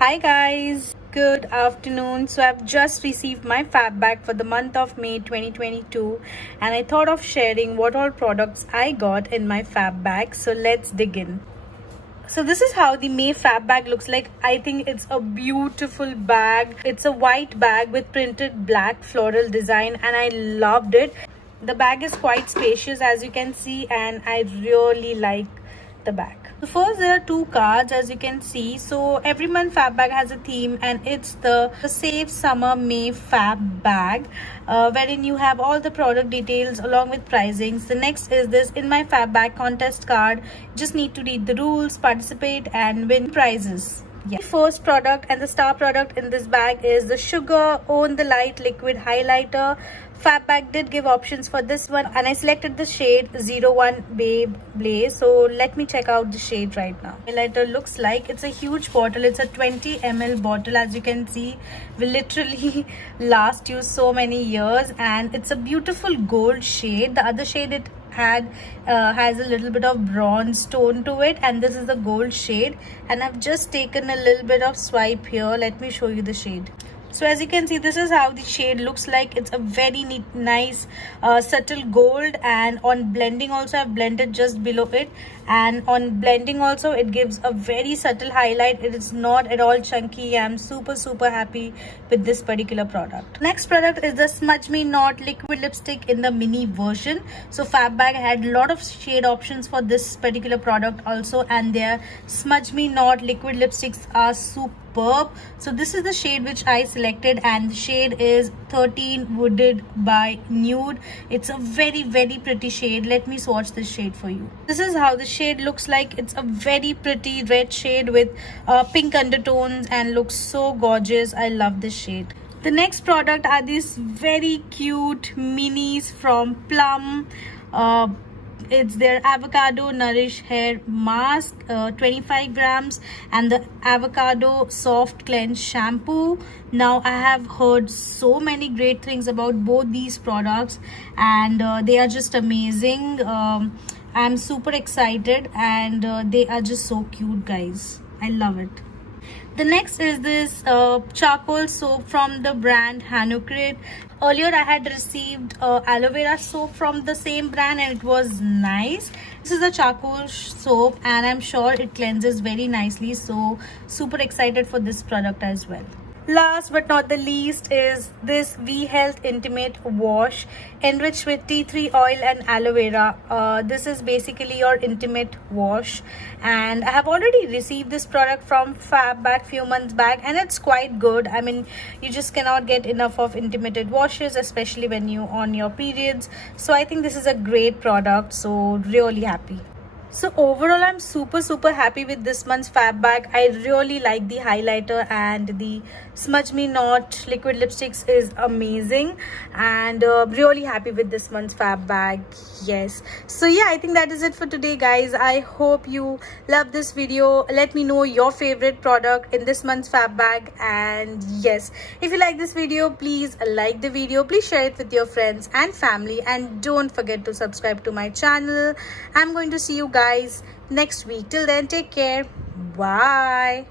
Hi guys, good afternoon. So I've just received my fab bag for the month of May 2022 and I thought of sharing what all products I got in my fab bag. So let's dig in. So this is how the May Fab bag looks like. I think it's a beautiful bag. It's a white bag with printed black floral design and I loved it. The bag is quite spacious as you can see and I really like the bag. So first there are two cards as you can see. So every month Fab bag has a theme and it's the Save Summer May Fab bag wherein you have all the product details along with pricings. The next is this In My Fab bag contest card. Just need to read the rules, participate and win prizes. Yeah. The first product and the star product in this bag is the Sugar Own the Light Liquid Highlighter. Fab bag did give options for this one and I selected the shade 01 Babe Blaze. So let me check out the shade right now. Highlighter looks like it's a huge bottle. It's a 20 ml bottle as you can see. Will literally last you so many years and it's a beautiful gold shade. The other shade it had has a little bit of bronze tone to it and this is the gold shade and I've just taken a little bit of swipe here. Let me show you the shade. So as you can see, this is how the shade looks like. It's a very neat, nice subtle gold, and on blending also I've blended just below it, and on blending also it gives a very subtle highlight. It is not at all chunky. I'm super happy with this particular product. Next product is the Smudge Me Not liquid lipstick in the mini version. So Fab bag had a lot of shade options for this particular product also, and their Smudge Me Not liquid lipsticks are superb. So this is the shade which I selected and the shade is 13 Wooded by Nude. It's a very pretty shade. Let me swatch this shade for you. This is how the shade looks like. It's a very pretty red shade with pink undertones and looks so gorgeous. I love this shade. The next product are these very cute minis from Plum. It's their Avocado Nourish hair mask, 25 grams, and the Avocado soft cleanse shampoo. Now I have heard so many great things about both these products and they are just amazing. I'm super excited and they are just so cute, guys. I love it. The next is this charcoal soap from the brand Hanukrit. Earlier I had received aloe vera soap from the same brand and it was nice. This is the charcoal soap and I'm sure it cleanses very nicely. So super excited for this product as well. Last but not the least is this V Health Intimate Wash enriched with tea tree oil and aloe vera. This is basically your intimate wash and I have already received this product from Fab bag few months back and it's quite good. I mean, you just cannot get enough of intimated washes, especially when you on your periods. So I think this is a great product, so really happy. So overall I'm super happy with this month's Fab bag. I really like the highlighter and the Smudge Me Not liquid lipsticks is amazing and really happy with this month's Fab bag. Yes, so yeah, I think that is it for today, guys. I hope you love this video. Let me know your favorite product in this month's Fab bag, and yes, if you like this video, please like the video, please share it with your friends and family, and don't forget to subscribe to my channel. I'm going to see you guys next week. Till then, take care. Bye.